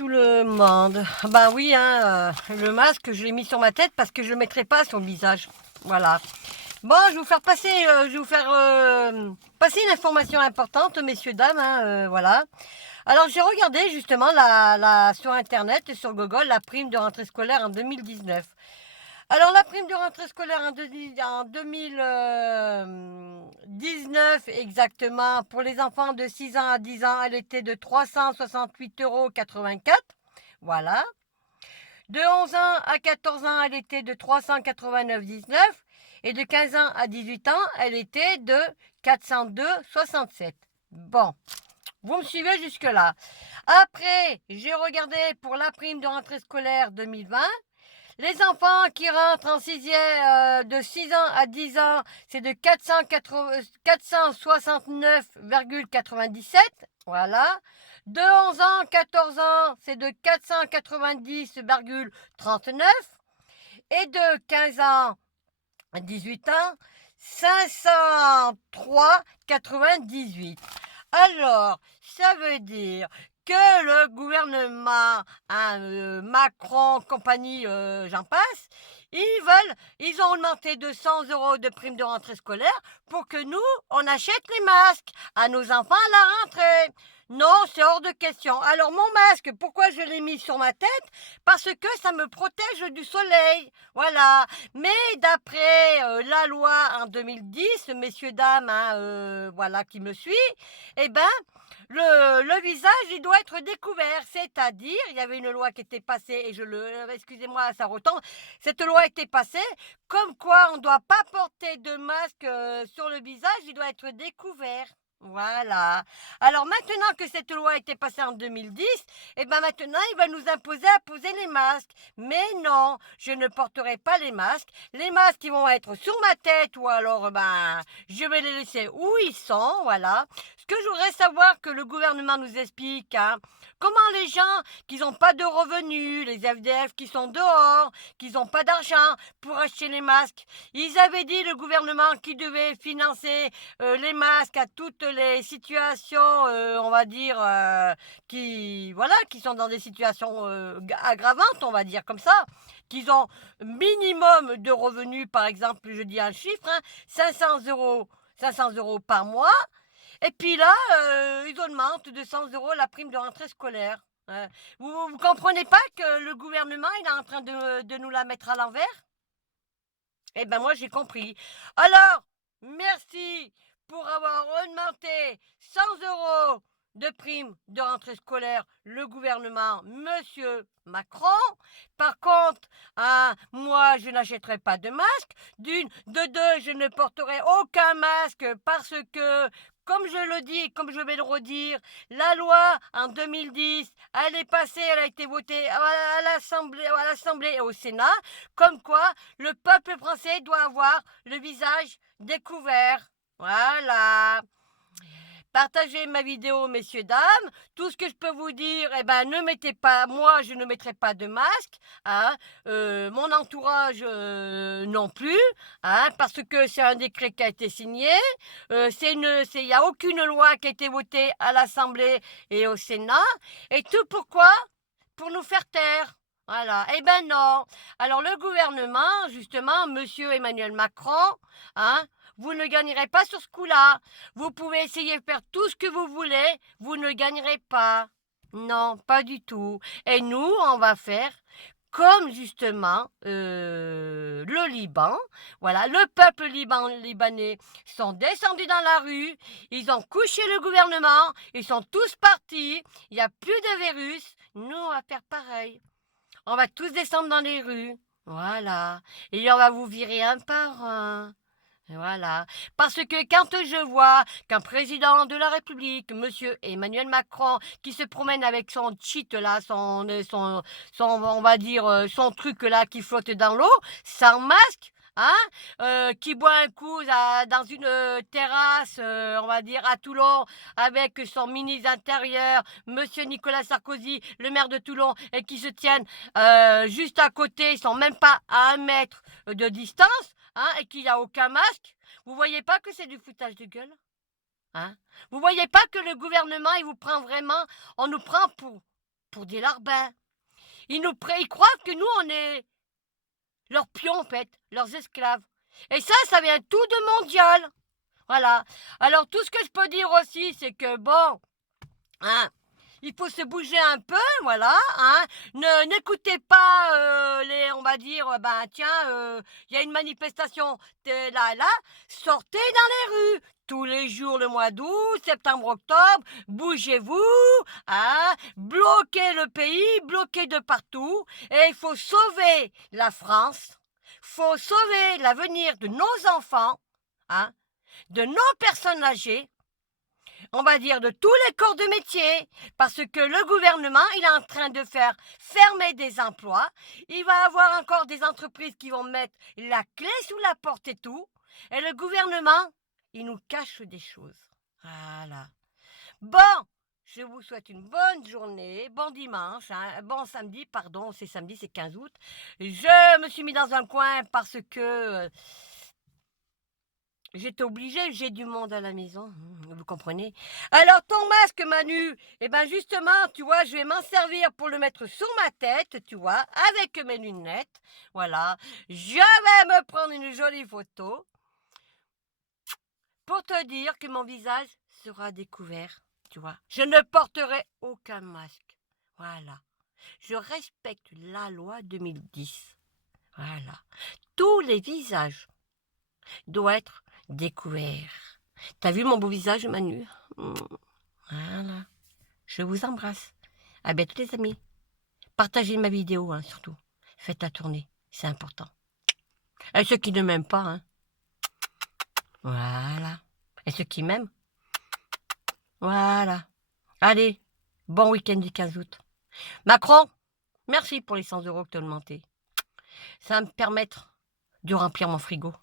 tout le monde. Bah oui, hein, le masque, je l'ai mis sur ma tête parce que je ne le mettrai pas sur le visage. Voilà. Bon, je vais vous faire passer, passer une information importante, messieurs, dames. Hein, voilà. Alors, j'ai regardé justement sur Internet et sur Google la prime de rentrée scolaire en 2019. Alors, la prime de rentrée scolaire en 2019 exactement, pour les enfants de 6 ans à 10 ans, elle était de 368,84 €. Voilà. De 11 ans à 14 ans, elle était de 389,19 €. Et de 15 ans à 18 ans, elle était de 402,67 €. Bon, vous me suivez jusque-là. Après, j'ai regardé pour la prime de rentrée scolaire 2020. Les enfants qui rentrent en sixième de 6 ans à 10 ans, c'est de 469,97. Voilà. De 11 ans à 14 ans, c'est de 490,39. Et de 15 ans à 18 ans, 503,98. Alors, ça veut dire que le gouvernement, hein, Macron, compagnie, j'en passe, ils ont augmenté de 100 € de prime de rentrée scolaire pour que nous, on achète les masques à nos enfants à la rentrée. Non, c'est hors de question. Alors mon masque, pourquoi je l'ai mis sur ma tête? Parce que ça me protège du soleil. Voilà. Mais d'après la loi en 2010, messieurs, dames, hein, voilà, qui me suit, eh ben, le visage, il doit être découvert. C'est-à-dire, il y avait une loi qui était passée, et excusez-moi, ça retombe, cette loi était passée, comme quoi on ne doit pas porter de masque sur le visage, il doit être découvert. Voilà. Alors maintenant que cette loi a été passée en 2010, et ben maintenant il va nous imposer à poser les masques. Mais non, je ne porterai pas les masques. Les masques ils vont être sur ma tête ou alors je vais les laisser où ils sont. Voilà. Ce que je voudrais savoir que le gouvernement nous explique, hein, comment les gens qui n'ont pas de revenus, les FDF qui sont dehors, qui n'ont pas d'argent pour acheter les masques, ils avaient dit le gouvernement qui devait financer les masques à toutes les situations, on va dire, qui sont dans des situations aggravantes, on va dire comme ça, qu'ils ont minimum de revenus, par exemple, je dis un chiffre, hein, 500 € par mois. Et puis là, ils augmentent de 100 € la prime de rentrée scolaire. Vous comprenez pas que le gouvernement il est en train de nous la mettre à l'envers? Eh ben moi j'ai compris. Alors, merci pour avoir augmenté 100 € de prime de rentrée scolaire, le gouvernement, monsieur Macron. Par contre, hein, moi je n'achèterai pas de masque. D'une, de deux, je ne porterai aucun masque parce que, comme je le dis et comme je vais le redire, la loi en 2010, elle est passée, elle a été votée à l'Assemblée et au Sénat, comme quoi le peuple français doit avoir le visage découvert. Voilà. Partagez ma vidéo, messieurs, dames. Tout ce que je peux vous dire, eh ben, ne mettez pas, moi, je ne mettrai pas de masque, hein. Mon entourage non plus, hein, parce que c'est un décret qui a été signé. Il n'y a aucune loi qui a été votée à l'Assemblée et au Sénat. Et tout pourquoi? Pour nous faire taire. Voilà. Eh ben non. Alors le gouvernement, justement, monsieur Emmanuel Macron, hein, vous ne gagnerez pas sur ce coup-là. Vous pouvez essayer de faire tout ce que vous voulez, vous ne gagnerez pas. Non, pas du tout. Et nous, on va faire comme justement le Liban. Voilà, le peuple libanais sont descendus dans la rue, ils ont couché le gouvernement, ils sont tous partis, il n'y a plus de virus. Nous, on va faire pareil. On va tous descendre dans les rues. Voilà. Et on va vous virer un par un. Voilà. Parce que quand je vois qu'un président de la République, monsieur Emmanuel Macron, qui se promène avec son cheat là, on va dire, son truc là qui flotte dans l'eau, sans masque, hein, qui boit un coup dans une terrasse, on va dire, à Toulon, avec son ministre intérieur, monsieur Nicolas Sarkozy, le maire de Toulon, et qui se tiennent juste à côté, ils sont même pas à 1 mètre de distance. Hein, et qu'il n'y a aucun masque, vous voyez pas que c'est du foutage de gueule, hein? Vous voyez pas que le gouvernement, il vous prend vraiment, on nous prend pour des larbins. Ils croient que nous, on est leurs pions, en fait, leurs esclaves. Et ça vient tout de mondial. Voilà. Alors, tout ce que je peux dire aussi, c'est que, bon, hein, il faut se bouger un peu, voilà, hein. N'écoutez pas on va dire, ben tiens, il y a une manifestation là, là, sortez dans les rues. Tous les jours, le mois d'août, septembre, octobre, bougez-vous, hein, bloquez le pays, bloquez de partout, et il faut sauver la France, faut sauver l'avenir de nos enfants, hein, de nos personnes âgées, on va dire de tous les corps de métier, parce que le gouvernement, il est en train de faire fermer des emplois, il va avoir encore des entreprises qui vont mettre la clé sous la porte et tout, et le gouvernement, il nous cache des choses. Voilà. Bon, je vous souhaite une bonne journée, bon dimanche, hein, bon samedi, pardon, c'est samedi, c'est 15 août. Je me suis mis dans un coin parce que j'étais obligée, j'ai du monde à la maison, vous comprenez. Alors ton masque Manu, eh ben justement, tu vois, je vais m'en servir pour le mettre sur ma tête, tu vois, avec mes lunettes. Voilà, je vais me prendre une jolie photo pour te dire que mon visage sera découvert, tu vois. Je ne porterai aucun masque. Voilà. Je respecte la loi 2010. Voilà. Tous les visages doivent être découverts. T'as vu mon beau visage, Manu? Voilà. Je vous embrasse. À bientôt les amis. Partagez ma vidéo, hein, surtout. Faites-la tourner. C'est important. Et ceux qui ne m'aiment pas, hein. Voilà. Et ceux qui m'aiment. Voilà. Allez, bon week-end du 15 août. Macron, merci pour les 100 € que tu as augmentés. Ça va me permettre de remplir mon frigo.